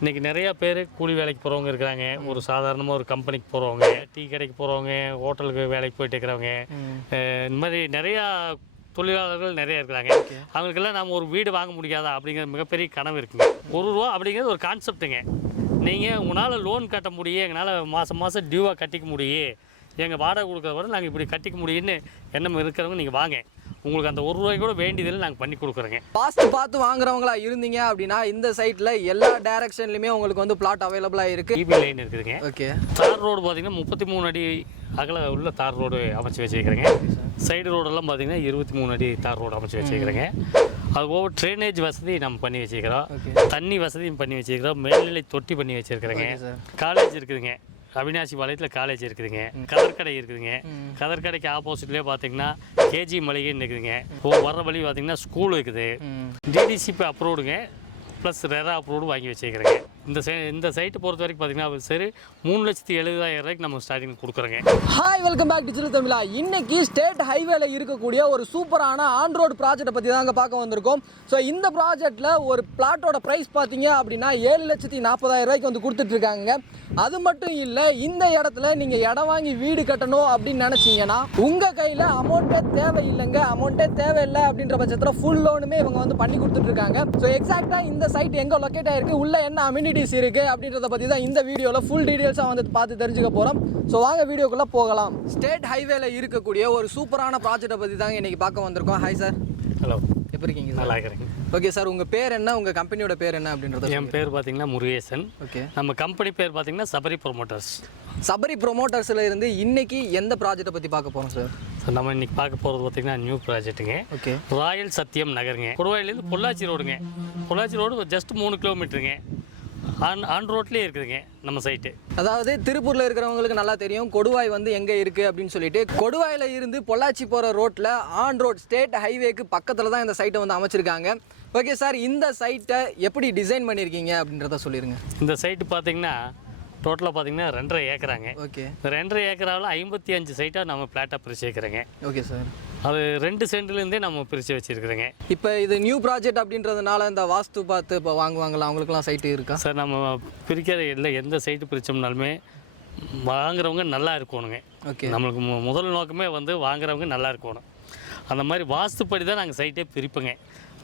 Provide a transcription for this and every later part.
இன்றைக்கி நிறையா பேர் கூலி வேலைக்கு போகிறவங்க இருக்கிறாங்க. ஒரு சாதாரணமாக ஒரு கம்பெனிக்கு போகிறவங்க, டீ கடைக்கு போகிறவங்க, ஹோட்டலுக்கு வேலைக்கு போயிட்டு இருக்கிறவங்க, இந்த மாதிரி நிறையா தொழிலாளர்கள் நிறைய இருக்கிறாங்க. அவங்களுக்கெல்லாம் நம்ம ஒரு வீடு வாங்க முடியாதா அப்படிங்கிற மிகப்பெரிய கனவு இருக்குங்க. ₹1 அப்படிங்கிறது ஒரு கான்செப்ட்டுங்க. நீங்கள் உங்களால் லோன் கட்ட முடியும், எங்களால் மாதம் மாதம் டியூவாக கட்டிக்க முடியும், எங்கள் வாடகை கொடுக்குறத விட நாங்கள் இப்படி கட்டிக்க முடியும்னு எண்ணம் இருக்கிறவங்க நீங்கள் வாங்க. உங்களுக்கு அந்த ₹1 கூட வேண்டியதில் நாங்கள் பண்ணி கொடுக்குறோங்க. பார்த்து வாங்குறவங்களா இருந்தீங்க அப்படின்னா இந்த சைட்டில் எல்லா டைரக்ஷன்லையுமே உங்களுக்கு வந்து பிளாட் அவைலபிளாக இருக்குது. ஈபி லைன் இருக்குதுங்க. ஓகே. தார் ரோடு பார்த்தீங்கன்னா 33 அடி அகல உள்ள தார் ரோடு அமைச்சு வச்சுருக்கிறேங்க. சைடு ரோடெல்லாம் பார்த்தீங்கன்னா 23 அடி தார் ரோடு அமைச்சு வச்சுருக்கிறேங்க. அது போக ட்ரைனேஜ் வசதி நம்ம பண்ணி வச்சுக்கிறோம். தண்ணி வசதியும் பண்ணி வச்சுக்கிறோம். மேல்நிலை தொட்டி பண்ணி வச்சுருக்கிறேங்க. காலேஜ் இருக்குதுங்க. அவினாசி பாளையத்தில் காலேஜ் இருக்குதுங்க. கதர்கடை இருக்குதுங்க. கதர்கடைக்கு ஆப்போசிட்லேயே பார்த்தீங்கன்னா கேஜி மளிகைன்னு இருக்குதுங்க. வர்ற வழி பார்த்தீங்கன்னா ஸ்கூல் இருக்குது. டிடிசிபி அப்ரூவ்டுங்க, ப்ளஸ் ரெரா அப்ரூவ்டு வாங்கி வச்சுக்கிறேங்க. இந்த சைட்டு பொறுத்த வரைக்கும் பார்த்தீங்கன்னா சரி 3,70,000 நம்ம ஸ்டார்டிங் கொடுக்குறோங்க. ஹாய், வெல்கம் பேக் டிஜிட்டல் தமிழா. இன்னைக்கு ஸ்டேட் ஹைவேல இருக்கக்கூடிய ஒரு சூப்பரான ஆன் ரோடு ப்ராஜெக்ட்டை பற்றி தாங்க பார்க்க வந்திருக்கோம். ஸோ இந்த ப்ராஜெக்டில் ஒரு பிளாட்டோட ப்ரைஸ் பார்த்தீங்க அப்படின்னா 7,40,000 வந்து கொடுத்துட்ருக்காங்க. அது மட்டும் இல்லை, இந்த இடத்துல நீங்கள் இடம் வாங்கி வீடு கட்டணும் அப்படின்னு நினச்சிங்கன்னா உங்கள் கையில் அமௌண்ட்டே தேவையில்லைங்க. அமௌண்ட்டே தேவையில்லை அப்படின்ற பட்சத்தில் ஃபுல் லோனுமே இவங்க வந்து பண்ணி கொடுத்துட்ருக்காங்க. ஸோ எக்ஸாக்டாக இந்த சைட் எங்கே லொக்கேட் ஆகிருக்கு, உள்ள என்ன அம்யூனிட்டிஸ் இருக்குது அப்படின்றத பற்றி தான் இந்த வீடியோவில் ஃபுல் டீட்டெயில்ஸாக வந்து பார்த்து தெரிஞ்சுக்க போகிறோம். ஸோ வாங்க வீடியோக்குள்ளே போகலாம். ஸ்டேட் ஹைவேல இருக்கக்கூடிய ஒரு சூப்பரான ப்ராஜெக்ட்டை பற்றி தாங்க இன்றைக்கி பார்க்க வந்திருக்கோம். Hi sir. ஹலோ, எப்படி இருக்கீங்க? நல்லா இருக்கிறேங்க. ஓகே சார், உங்கள் பேர் என்ன, உங்கள் கம்பெனியோட பேர் என்ன அப்படின்றத? என் பேர் பார்த்தீங்கன்னா முருகேசன். ஓகே. நம்ம கம்பெனி பேர் பார்த்தீங்கன்னா சபரி ப்ரொமோட்டர்ஸ். சபரி ப்ரொமோட்டர்ஸில் இருந்து இன்னைக்கு எந்த ப்ராஜெக்ட்டை பற்றி பார்க்க போகிறோம் சார்? நம்ம இன்னைக்கு பார்க்க போகிறது பார்த்தீங்கன்னா நியூ ப்ராஜெக்ட்டுங்க. ஓகே. ராயல் சத்தியம் நகருங்க. கொடுவாயிலேருந்து பொள்ளாச்சி ரோடுங்க. பொள்ளாச்சி ரோடு ஜஸ்ட் 3 கிலோமீட்டருங்க. ஆன் ரோட்லேயே இருக்குதுங்க நம்ம சைட்டு. அதாவது திருப்பூரில் இருக்கிறவங்களுக்கு நல்லா தெரியும் கொடுவாய் வந்து எங்கே இருக்குது அப்படின்னு சொல்லிட்டு. கொடுவாயில் இருந்து பொள்ளாச்சி போகிற ரோட்டில் ஆன் ரோட் ஸ்டேட் ஹைவேக்கு பக்கத்தில் தான் இந்த சைட்டை வந்து அமைச்சிருக்காங்க. ஓகே சார், இந்த சைட்டை எப்படி டிசைன் பண்ணியிருக்கீங்க அப்படின்றத சொல்லிடுங்க. இந்த சைட்டு பார்த்தீங்கன்னா டோட்டலாக பார்த்தீங்கன்னா 2.5 ஏக்கராங்க. ஓகே. இந்த 2.5 ஏக்கராவில் 55 சைட்டாக நம்ம ஃப்ளாட்டாக பிரித்து வைக்கிறேங்க. Okay sir. அது 2 சென்ட்லேருந்தே நம்ம பிரித்து வச்சுருக்குறேங்க. இப்போ இது நியூ ப்ராஜெக்ட் அப்படின்றதுனால இந்த வாஸ்து பார்த்து இப்போ வாங்குவாங்களா, அவங்களுக்குலாம் சைட்டு இருக்கா சார்? நம்ம பிரிக்கிற இல்லை, எந்த சைட்டு பிரித்தோம்னாலுமே வாங்குறவங்க நல்லா இருக்கணுங்க. ஓகே. நம்மளுக்கு முதல் நோக்கமே வந்து வாங்குறவங்க நல்லா இருக்கணும். அந்த மாதிரி வாஸ்துப்படி தான் நாங்கள் சைட்டே பிரிப்போங்க.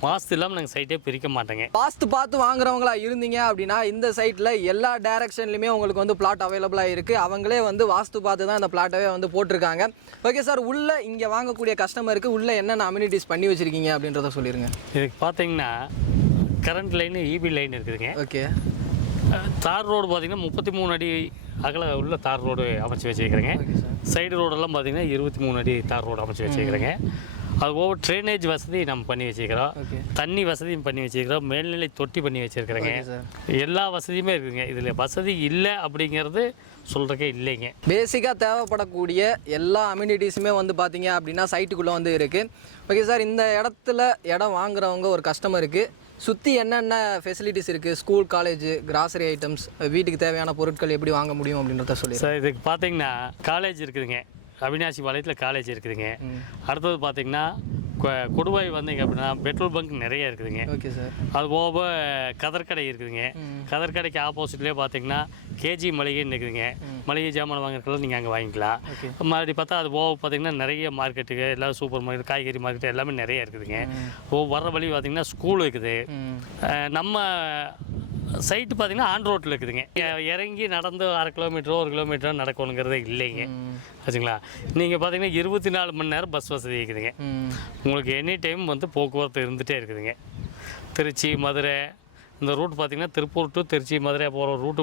வாஸ்து இல்லாமல் நாங்கள் சைட்டே பிரிக்க மாட்டோங்க. வாஸ்து பார்த்து வாங்குறவங்களா இருந்தீங்க அப்படின்னா இந்த சைட்டில் எல்லா டைரக்ஷன்லையுமே உங்களுக்கு வந்து பிளாட் அவைலபிளாக இருக்குது. அவங்களே வந்து வாஸ்து பார்த்து தான் இந்த பிளாட்டவே வந்து போட்டிருக்காங்க. ஓகே சார், உள்ளே இங்கே வாங்கக்கூடிய கஸ்டமருக்கு உள்ளே என்னென்ன அம்யூனிட்டிஸ் பண்ணி வச்சுருக்கீங்க அப்படின்றத சொல்லிடுங்க. இதுக்கு பார்த்தீங்கன்னா கரண்ட் லைனு, ஈபி லைன் இருக்குதுங்க. ஓகே. தார் ரோடு பார்த்தீங்கன்னா 33 அடி அகல உள்ள தார் ரோடு அமைச்சு வச்சுருக்கிறேங்க. சைடு ரோடெல்லாம் பார்த்தீங்கன்னா 23 அடி தார் ரோடு அமைச்சு வச்சுருக்கிறேங்க. அது போக ட்ரைனேஜ் வசதி நம்ம பண்ணி வச்சுக்கிறோம். தண்ணி வசதியும் பண்ணி வச்சுக்கிறோம். மேல்நிலை தொட்டி பண்ணி வச்சுருக்கிறேங்க. எல்லா வசதியுமே இருக்குதுங்க. இதில் வசதி இல்லை அப்படிங்கிறது சொல்கிறக்கே இல்லைங்க. பேசிக்காக தேவைப்படக்கூடிய எல்லா அம்யூனிட்டிஸுமே வந்து பார்த்தீங்க அப்படின்னா சைட்டுக்குள்ளே வந்து இருக்குது. ஓகே சார், இந்த இடத்துல இடம் வாங்குறவங்க ஒரு கஸ்டமருக்கு சுற்றி என்னென்ன ஃபெசிலிட்டிஸ் இருக்குது, ஸ்கூல், காலேஜ், கிராசரி ஐட்டம்ஸ், வீட்டுக்கு தேவையான பொருட்கள் எப்படி வாங்க முடியும் அப்படின்றத சொல்லி சார். இதுக்கு பார்த்தீங்கன்னா காலேஜ் இருக்குதுங்க. அவினாசி பாளையத்தில் காலேஜ் இருக்குதுங்க. அடுத்தது பார்த்தீங்கன்னா கொடுவாய் வந்தீங்க அப்படின்னா பெட்ரோல் பங்க் நிறைய இருக்குதுங்க. Okay sir. அது போக கதர்கடை இருக்குதுங்க. கதர்கடைக்கு ஆப்போசிட்லேயே பார்த்தீங்கன்னா கேஜி மளிகைன்னு இருக்குதுங்க. மளிகை ஜாமான் வாங்குறதுலாம் நீங்கள் அங்கே வாங்கிக்கலாம். மறுபடி பார்த்தா அது போக பார்த்தீங்கன்னா நிறைய மார்க்கெட்டுக்கு, எல்லாம் சூப்பர் மார்க்கெட், காய்கறி மார்க்கெட் எல்லாமே நிறைய இருக்குதுங்க. வர்ற வழி பார்த்தீங்கன்னா ஸ்கூல் இருக்குது. நம்ம சைட்டு பார்த்தீங்கன்னா ஆன் ரோட்டில் இருக்குதுங்க. இறங்கி நடந்து 1/2 கிலோமீட்டரோ 1 கிலோமீட்டரோ நடக்கணுங்கிறதே இல்லைங்க. ஆச்சுங்களா? நீங்கள் பார்த்தீங்கன்னா 24 மணி நேரம் பஸ் வசதி இருக்குதுங்க. உங்களுக்கு எனி டைம் வந்து போக்குவரத்து இருந்துகிட்டே இருக்குதுங்க. திருச்சி, மதுரை இந்த ரூட் பார்த்தீங்கன்னா திருப்பூர் டு திருச்சி, மதுரை போகிற ரூட்டு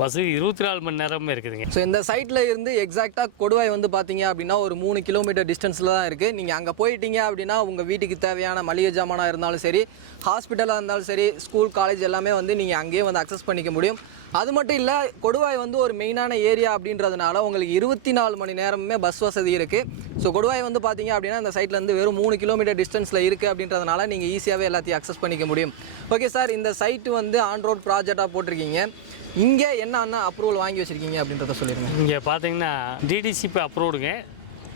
வசதி 24 மணி நேரமே இருக்குதுங்க. ஸோ இந்த சைட்டில் இருந்து எக்ஸாக்டாக கொடுவாய் வந்து பார்த்தீங்க அப்படின்னா ஒரு 3 கிலோமீட்டர் டிஸ்டன்ஸில் தான் இருக்குது. நீங்கள் அங்கே போயிட்டீங்க அப்படின்னா உங்கள் வீட்டுக்கு தேவையான மளிகை ஜாமானாக இருந்தாலும் சரி, ஹாஸ்பிட்டலாக இருந்தாலும் சரி, ஸ்கூல், காலேஜ் எல்லாமே வந்து நீங்கள் அங்கேயே வந்து அக்சஸ் பண்ணிக்க முடியும். அது மட்டும் இல்லை, கொடுவாய் வந்து ஒரு மெயினான ஏரியா அப்படின்றதுனால உங்களுக்கு 24 மணி நேரமே பஸ் வசதி இருக்குது. ஸோ கொடுவாய் வந்து பார்த்தீங்க அப்படின்னா இந்த சைட்லேருந்து வெறும் 3 கிலோமீட்டர் டிஸ்டன்ஸில் இருக்குது அப்படின்றதுனால நீங்கள் ஈஸியாகவே எல்லாத்தையும் அக்சஸ் பண்ணிக்க முடியும். ஓகே சார், இந்த சைட்டு வந்து ஆன் ரோட் ப்ராஜெக்டாக போட்டிருக்கீங்க. இங்கே என்ன அப்ரூவல் வாங்கி வச்சுருக்கீங்க அப்படின்றத சொல்லிடுங்க. இங்கே பார்த்தீங்கன்னா டிடிசிபி அப்ரூவ்டுங்க,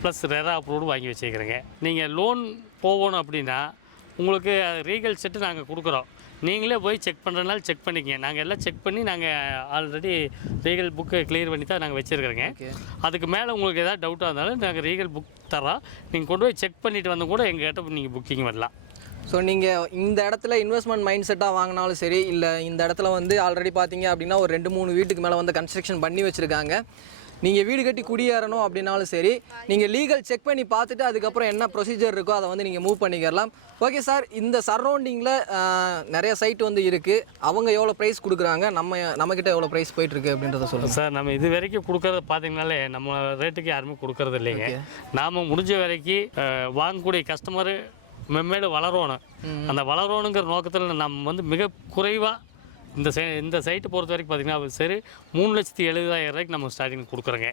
ப்ளஸ் ரெரா அப்ரூவ்டு வாங்கி வச்சுக்கிறேங்க. நீங்கள் லோன் போகணும் அப்படின்னா உங்களுக்கு ரீகல் செட்டு நாங்கள் கொடுக்குறோம். நீங்களே போய் செக் பண்ணுறதுனால செக் பண்ணிக்கங்க. நாங்கள் எல்லாம் செக் பண்ணி நாங்கள் ஆல்ரெடி ரீகல் புக்கு கிளியர் பண்ணி தான் நாங்கள் வச்சுருக்கிறோங்க. அதுக்கு மேலே உங்களுக்கு எதாவது டவுட்டாக இருந்தாலும் நாங்கள் ரீகல் புக் தரோம். நீங்கள் கொண்டு போய் செக் பண்ணிவிட்டு வந்து கூட எங்கள்கிட்ட நீங்கள் புக்கிங் வரலாம். ஸோ நீங்கள் இந்த இடத்துல இன்வெஸ்ட்மெண்ட் மைண்ட் செட்டாக வாங்கினாலும் சரி, இல்லை இந்த இடத்துல வந்து ஆல்ரெடி பார்த்தீங்க அப்படின்னா ஒரு 2-3 வீட்டுக்கு மேலே வந்து கன்ஸ்ட்ரக்ஷன் பண்ணி வச்சுருக்காங்க, நீங்கள் வீடு கட்டி குடியேறணும் அப்படின்னாலும் சரி, நீங்கள் லீகல் செக் பண்ணி பார்த்துட்டு அதுக்கப்புறம் என்ன ப்ரொசீஜர் இருக்கோ அதை வந்து நீங்கள் மூவ் பண்ணிக்கிறலாம். ஓகே சார், இந்த சரௌண்டிங்கில் நிறைய சைட் வந்து இருக்குது. அவங்க எவ்வளோ ப்ரைஸ் கொடுக்குறாங்க, நம்மக்கிட்ட எவ்வளோ ப்ரைஸ் போயிட்டுருக்கு அப்படின்றத சொல்லுங்கள் சார். நம்ம இது வரைக்கும் கொடுக்குறத பார்த்தீங்கனாலே நம்ம ரேட்டுக்கு யாருமே கொடுக்கறது இல்லைங்க. நாம் முடிஞ்ச வரைக்கும் வாங்கக்கூடிய கஸ்டமரு மென்மேலும் வளரணும். அந்த வளரணுங்கிற நோக்கத்தில் நம்ம வந்து மிக குறைவாக இந்த சைட்டு பொறுத்த வரைக்கும் பார்த்தீங்கன்னா சரி 3,70,000 நம்ம ஸ்டார்டிங் கொடுக்குறோங்க.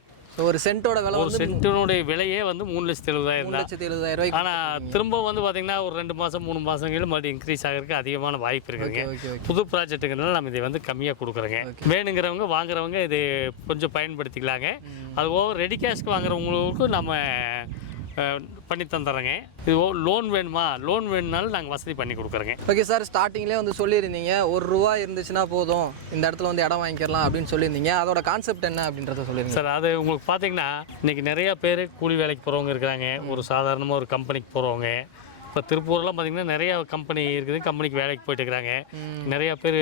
ஒரு சென்ட்டோட விலை, ஒரு சென்ட்டினுடைய விலையே வந்து 3,70,000 தான். 3,70,000. ஆனால் திரும்ப வந்து பார்த்தீங்கன்னா ஒரு 2 மாதம் 3 மாதங்கள் மறுபடியும் இன்க்ரீஸ் ஆகிறதுக்கு அதிகமான வாய்ப்பு இருக்குதுங்க. புது ப்ராஜெக்ட்டுங்கிறதுனால நம்ம இதை வந்து கம்மியாக கொடுக்குறோங்க. வேணுங்கிறவங்க வாங்குறவங்க இது கொஞ்சம் பயன்படுத்திக்கலாங்க. அது ஓவர் ரெடி கேஷ்க்கு வாங்குறவங்களுக்கும் நம்ம பண்ணி தந்துடுறேங்க. இது லோன் வேணுமா, லோன் வேணுனாலும் நாங்கள் வசதி பண்ணி கொடுக்குறோங்க. ஓகே சார், ஸ்டார்டிங்லேயே வந்து சொல்லியிருந்தீங்க ₹1 இருந்துச்சுன்னா போதும் இந்த இடத்துல வந்து இடம் வாங்கிக்கலாம் அப்படின்னு சொல்லியிருந்தீங்க. அதோட கான்செப்ட் என்ன அப்படின்றத சொல்லியிருங்க சார். அது உங்களுக்கு பார்த்தீங்கன்னா இன்றைக்கி நிறையா பேர் கூலி வேலைக்கு போகிறவங்க இருக்கிறாங்க. ஒரு சாதாரணமாக ஒரு கம்பெனிக்கு போகிறவங்க. இப்போ திருப்பூர்லாம் பார்த்திங்கன்னா நிறையா கம்பெனி இருக்குது. கம்பெனிக்கு வேலைக்கு போயிட்டு இருக்கிறாங்க. நிறையா பேர்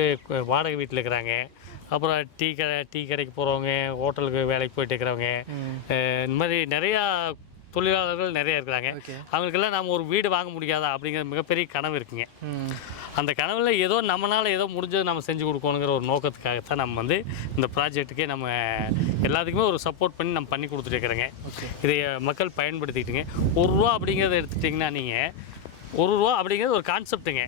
வாடகை வீட்டில் இருக்கிறாங்க. அப்புறம் டீ கடைக்கு போகிறவங்க, ஹோட்டலுக்கு வேலைக்கு போயிட்டு இருக்கிறவங்க, இந்த மாதிரி நிறையா தொழிலாளர்கள் நிறைய இருக்கிறாங்க. அவங்களுக்கெல்லாம் நம்ம ஒரு வீடு வாங்க முடியாதா அப்படிங்கிற மிகப்பெரிய கனவு இருக்குங்க. அந்த கனவில் ஏதோ நம்மளால் ஏதோ முடிஞ்சது நம்ம செஞ்சு கொடுக்கணுங்கிற ஒரு நோக்கத்துக்காகத்தான் நம்ம வந்து இந்த ப்ராஜெக்ட்டுக்கே நம்ம எல்லாத்துக்குமே ஒரு சப்போர்ட் பண்ணி நம்ம பண்ணி கொடுத்துட்டு இருக்கிறோங்க. இதை மக்கள் பயன்படுத்திக்கிட்டுங்க. ₹1 அப்படிங்கிறத எடுத்துட்டிங்கன்னா நீங்கள் ₹1 அப்படிங்கிறது ஒரு கான்செப்ட்டுங்க.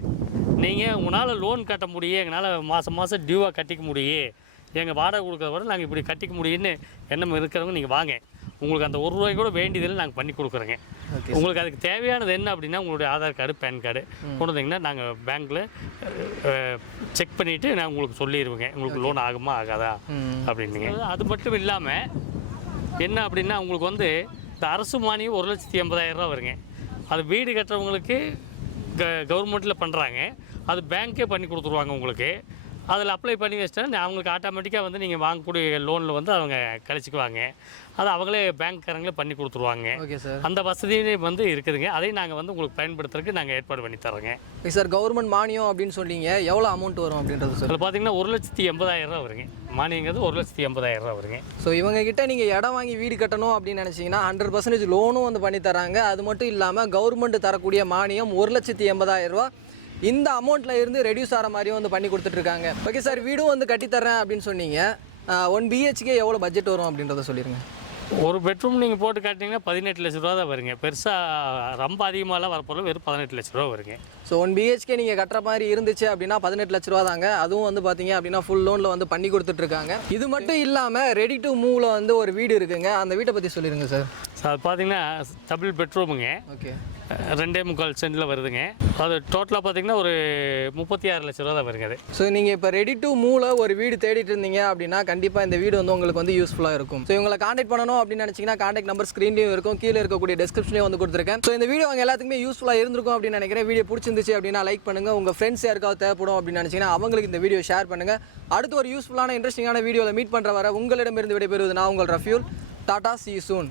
நீங்கள் உங்களால் லோன் கட்ட முடியும், எங்களால் மாதம் மாதம் டியூவாக கட்டிக்க முடியும், எங்கள் வாடகை கொடுக்குறத விட நாங்கள் இப்படி கட்டிக்க முடியும்னு எண்ணம் இருக்கிறவங்க நீங்கள் வாங்க. உங்களுக்கு அந்த ₹1 கூட வேண்டியதில் நாங்கள் பண்ணி கொடுக்குறோங்க. உங்களுக்கு அதுக்கு தேவையானது என்ன அப்படின்னா உங்களுடைய ஆதார் கார்டு, பேன் கார்டு கொண்டு வந்தீங்கன்னா நாங்கள் பேங்க்கில் செக் பண்ணிவிட்டு நான் உங்களுக்கு சொல்லிடுவேங்க உங்களுக்கு லோன் ஆகுமா ஆகாதா அப்படின்னுங்க. அது மட்டும் இல்லாமல் என்ன அப்படின்னா உங்களுக்கு வந்து இந்த அரசு மானியம் ₹1,80,000 வருங்க. அது வீடு கட்டுறவங்களுக்கு கவர்மெண்ட்டில் பண்ணுறாங்க. அது பேங்க்கே பண்ணி கொடுத்துருவாங்க உங்களுக்கு. அதில் அப்ளை பண்ணி வச்சிட்டா அவங்களுக்கு ஆட்டோமேட்டிக்காக வந்து நீங்கள் வாங்கக்கூடிய லோனில் வந்து அவங்க கழிச்சிக்குவாங்க. அது அவங்களே பேங்க்காரங்களே பண்ணி கொடுத்துருவாங்க. ஓகே சார், அந்த வசதியே வந்து இருக்குதுங்க. அதையும் நாங்கள் வந்து உங்களுக்கு பயன்படுத்துறதுக்கு நாங்கள் ஏற்பாடு பண்ணி தரோங்க. ஓகே சார், கவர்மெண்ட் மானியம் அப்படின்னு சொன்னீங்க, எவ்வளோ அமௌண்ட் வரும் அப்படின்றது சார்? அதில் பார்த்தீங்கன்னா ₹1,80,000 வருங்க. மானியங்கிறது ₹1,80,000 வருங்க. ஸோ இவங்க கிட்ட நீங்கள் இடம் வாங்கி வீடு கட்டணும் அப்படின்னு நினச்சிங்கன்னா 100% லோனும் வந்து பண்ணி தராங்க. அது மட்டும் இல்லாமல் கவர்மெண்ட் தரக்கூடிய மானியம் ₹1,80,000 இந்த அமௌண்ட்டில் இருந்து ரெடியூஸ் ஆகிற மாதிரியும் வந்து பண்ணி கொடுத்துட்ருக்காங்க. ஓகே சார், வீடும் வந்து கட்டித்தரேன் அப்படின்னு சொன்னீங்க. 1 BHK எவ்வளோ பட்ஜெட் வரும் அப்படின்றத சொல்லிடுங்க. ஒரு பெட்ரூம் நீங்கள் போட்டு காட்டிங்கன்னா 18 லட்ச ரூபா தான் வருங்க. பெருசாக ரொம்ப அதிகமாகலாம் வரப்போல வெறும் 18 லட்ச ரூபா வருங்க. ஸோ 1 BHK நீங்கள் கட்டுற மாதிரி இருந்துச்சு அப்படின்னா 18 லட்ச ரூபா தாங்க. அதுவும் வந்து பார்த்தீங்க அப்படின்னா ஃபுல் லோனில் வந்து பண்ணி கொடுத்துட்ருக்காங்க. இது மட்டும் இல்லாமல் ரெடி டு மூவில் வந்து ஒரு வீடு இருக்குங்க. அந்த வீட்டை பற்றி சொல்லிடுங்க சார். அது பார்த்தீங்கன்னா டபுள் பெட்ரூமுங்க. ஓகே, 2.25 சென்டில் வருதுங்க. அது டோட்டலாக பார்த்தீங்கன்னா ஒரு 36 லட்ச ரூபா தான் வருங்க. அது ஸோ நீங்கள் இப்போ ரெடி டு மூவில் ஒரு வீடு தேடிட்டு இருந்தீங்க அப்படின்னா கண்டிப்பாக இந்த வீடு வந்து உங்களுக்கு வந்து யூஸ்ஃபுல்லாக இருக்கும். ஸோ இவங்களை காண்டாக்ட் பண்ணணும் அப்படின்னு நினச்சிங்கன்னா காண்டாக்ட் நம்பர் ஸ்க்ரீன்லேயும் இருக்கும், கீழே இருக்கக்கூடிய டிஸ்கிரிப்ஷன்லேயும் வந்து கொடுத்துருக்கேன். ஸோ இந்த வீடியோ அவங்க எல்லாத்துக்குமே யூஸ்ஃபுல்லாக இருந்திருக்கும் அப்படின்னு நினைக்கிறேன். வீடியோ பிடிச்சிருந்துச்சு அப்படின்னா லைக் பண்ணுங்கள். உங்கள் ஃப்ரெண்ட்ஸ் யாருக்காவது தேவைப்படும் அப்படின்னு நினச்சிங்கன்னா அவங்களுக்கு இந்த வீடியோ ஷேர் பண்ணுங்கள். அடுத்து ஒரு யூஸ்ஃபுல்லான இன்ட்ரெஸ்டிங்கான வீடியோவில் மீட் பண்ணுற வர உங்களிடமிருந்து விடைபெறுவது நான் உங்கள் Rafiul. Tata, see you soon.